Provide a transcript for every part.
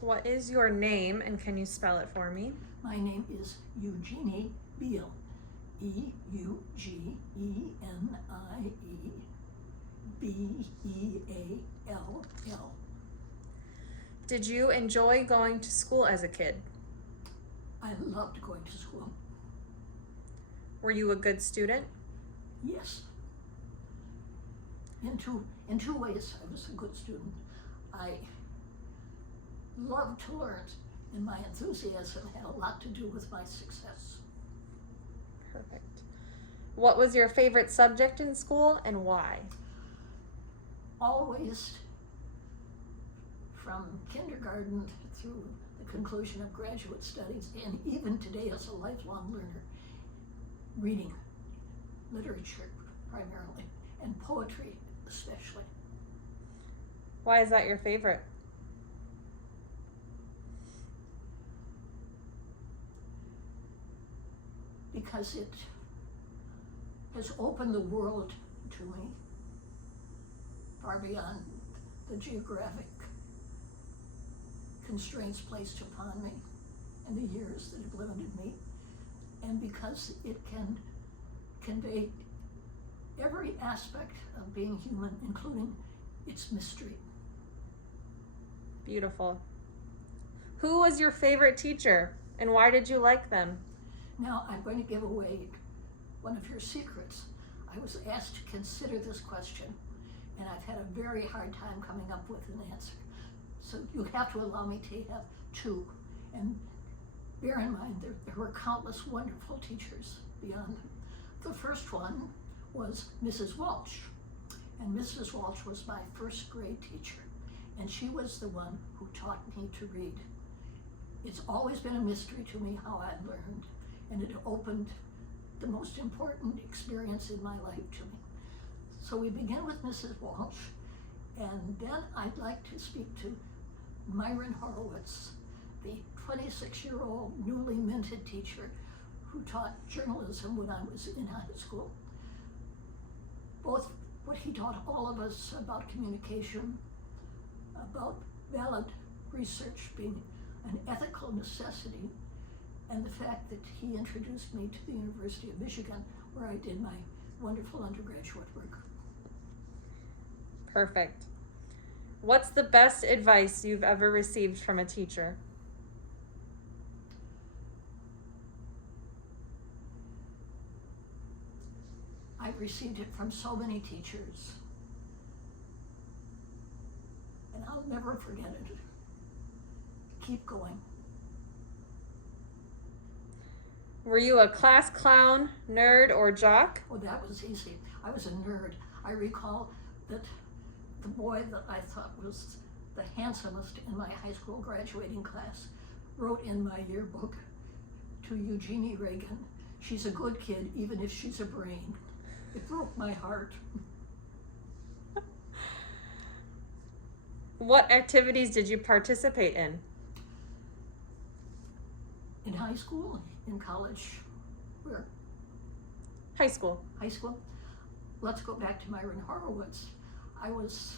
What is your name, and can you spell it for me? My name is Eugenie Beall. Eugenie Beall. Did you enjoy going to school as a kid? I loved going to school. Were you a good student? Yes. In two ways, I was a good student. I loved to learn, and my enthusiasm had a lot to do with my success. Perfect. What was your favorite subject in school and why? Always, from kindergarten through the conclusion of graduate studies, and even today as a lifelong learner, reading, literature primarily, and poetry especially. Why is that your favorite? Because it has opened the world to me far beyond the geographic constraints placed upon me and the years that have limited me, and because it can convey every aspect of being human, including its mystery. Beautiful. Who was your favorite teacher, and why did you like them? Now, I'm going to give away one of your secrets. I was asked to consider this question, and I've had a very hard time coming up with an answer. So you have to allow me to have two. And bear in mind, there were countless wonderful teachers beyond them. The first one was Mrs. Walsh, and Mrs. Walsh was my first grade teacher, and she was the one who taught me to read. It's always been a mystery to me how I learned, and it opened the most important experience in my life to me. So we begin with Mrs. Walsh, and then I'd like to speak to Myron Horowitz, the 26-year-old newly minted teacher who taught journalism when I was in high school. Both what he taught all of us about communication, about valid research being an ethical necessity, and the fact that he introduced me to the University of Michigan, where I did my wonderful undergraduate work. Perfect. What's the best advice you've ever received from a teacher? I've received it from so many teachers, and I'll never forget it. Keep going. Were you a class clown, nerd, or jock? Oh, that was easy. I was a nerd. I recall that the boy that I thought was the handsomest in my high school graduating class wrote in my yearbook to Eugenie Reagan, "She's a good kid, even if she's a brain." It broke my heart. What activities did you participate in? In high school, in college, where? High school. High school? Let's go back to Myron Horowitz. I was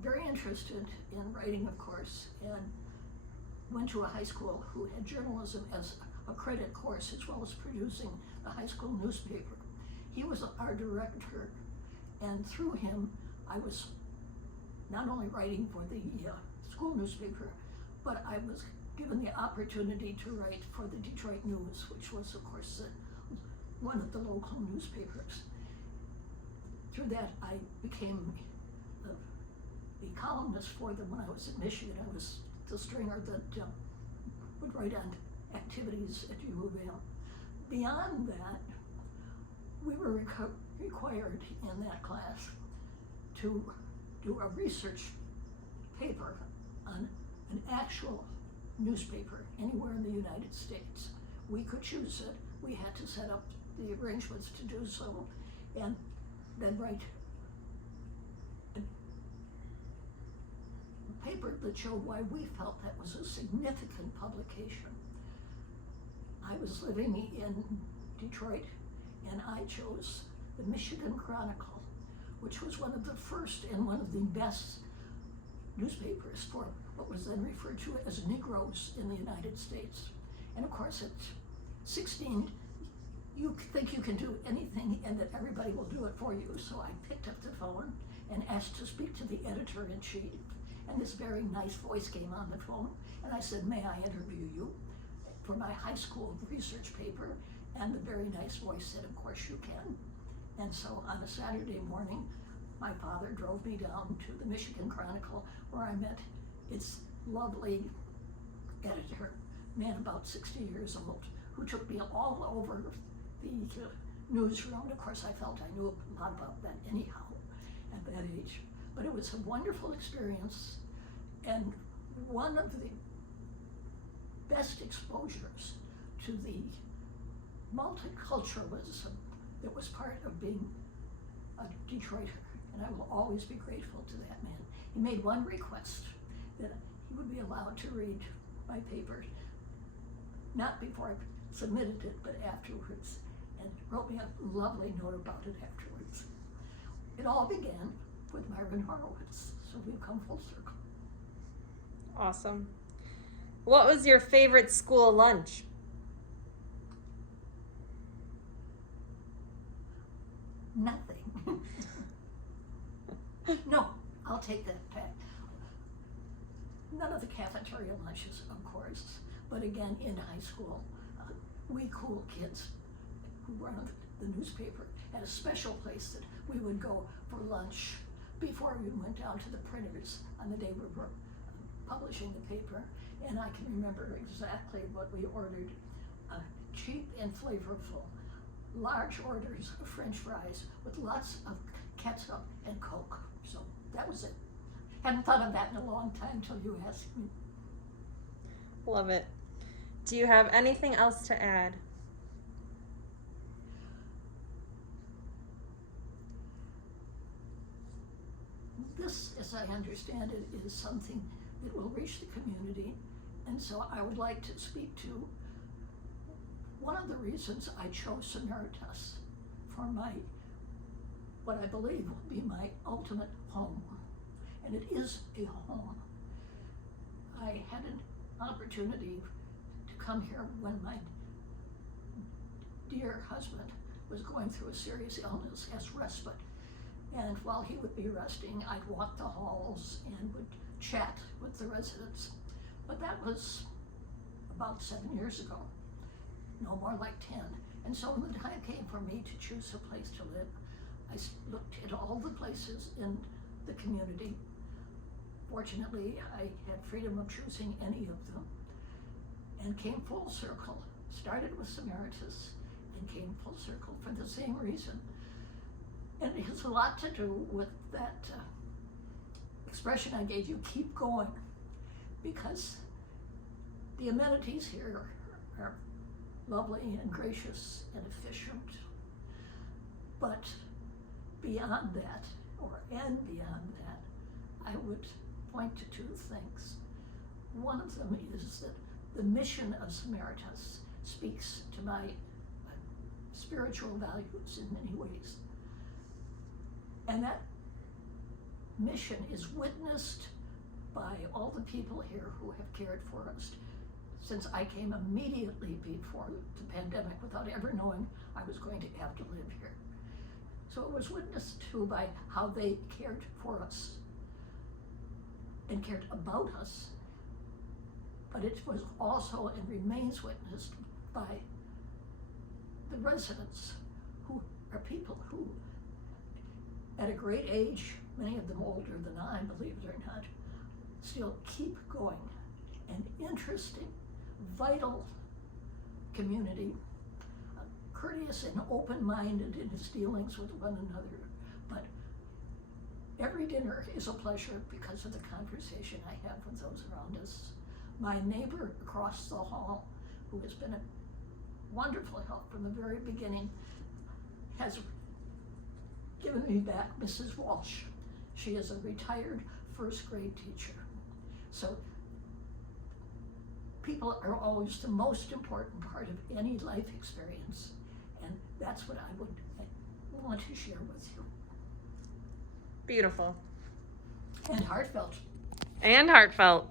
very interested in writing, of course, and went to a high school who had journalism as a credit course as well as producing the high school newspaper. He was our director, and through him, I was not only writing for the school newspaper, but I was given the opportunity to write for the Detroit News, which was, of course, one of the local newspapers. Through that, I became the columnist for them when I was at Michigan. I was the stringer that would write on activities at U of M. Beyond that, we were required in that class to do a research paper on an actual newspaper anywhere in the United States. We could choose it. We had to set up the arrangements to do so, and then write a paper that showed why we felt that was a significant publication. I was living in Detroit, and I chose the Michigan Chronicle, which was one of the first and one of the best newspapers for what was then referred to as Negroes in the United States. And of course, at 16, you think you can do anything and that everybody will do it for you. So I picked up the phone and asked to speak to the editor-in-chief. And this very nice voice came on the phone, and I said, "May I interview you for my high school research paper?" And the very nice voice said, "Of course you can." And so on a Saturday morning, my father drove me down to the Michigan Chronicle, where I met its lovely editor, man about 60 years old, who took me all over the newsroom. Of course, I felt I knew a lot about that anyhow at that age. But it was a wonderful experience, and one of the best exposures to the multiculturalism that was part of being a Detroiter, and I will always be grateful to that man. He made one request, that he would be allowed to read my paper, not before I submitted it, but afterwards, and wrote me a lovely note about it afterwards. It all began with Myron Horowitz, so we've come full circle. Awesome. What was your favorite school lunch? Nothing. No, I'll take that back. None of the cafeteria lunches, of course, but again, in high school, we cool kids who run the newspaper had a special place that we would go for lunch before we went down to the printers on the day we were publishing the paper. And I can remember exactly what we ordered: cheap and flavorful, large orders of French fries with lots of ketchup and Coke. So that was it. Hadn't thought of that in a long time till you asked me. Love it. Do you have anything else to add? This, as I understand it, is something that will reach the community, and so I would like to speak to one of the reasons I chose Samaritas for what I believe will be my ultimate home, and it is a home. I had an opportunity to come here when my dear husband was going through a serious illness as respite. And while he would be resting, I'd walk the halls and would chat with the residents. But that was about 7 years ago, no more like 10. And so when the time came for me to choose a place to live, I looked at all the places in the community. Fortunately, I had freedom of choosing any of them, and came full circle. Started with Samaritas and came full circle for the same reason. And it has a lot to do with that expression I gave you, keep going, because the amenities here are lovely and gracious and efficient. But beyond that, and beyond that, I would point to two things. One of them is that the mission of Samaritas speaks to my spiritual values in many ways. And that mission is witnessed by all the people here who have cared for us since I came immediately before the pandemic without ever knowing I was going to have to live here. So it was witnessed to by how they cared for us and cared about us, but it was also and remains witnessed by the residents, who are people who, at a great age, many of them older than I, believe it or not, still keep going. An interesting, vital community, courteous and open-minded in its dealings with one another. But every dinner is a pleasure because of the conversation I have with those around us. My neighbor across the hall, who has been a wonderful help from the very beginning, has given me back Mrs. Walsh. She is a retired first grade teacher. So people are always the most important part of any life experience, and that's what I would want to share with you. Beautiful. And heartfelt. And heartfelt.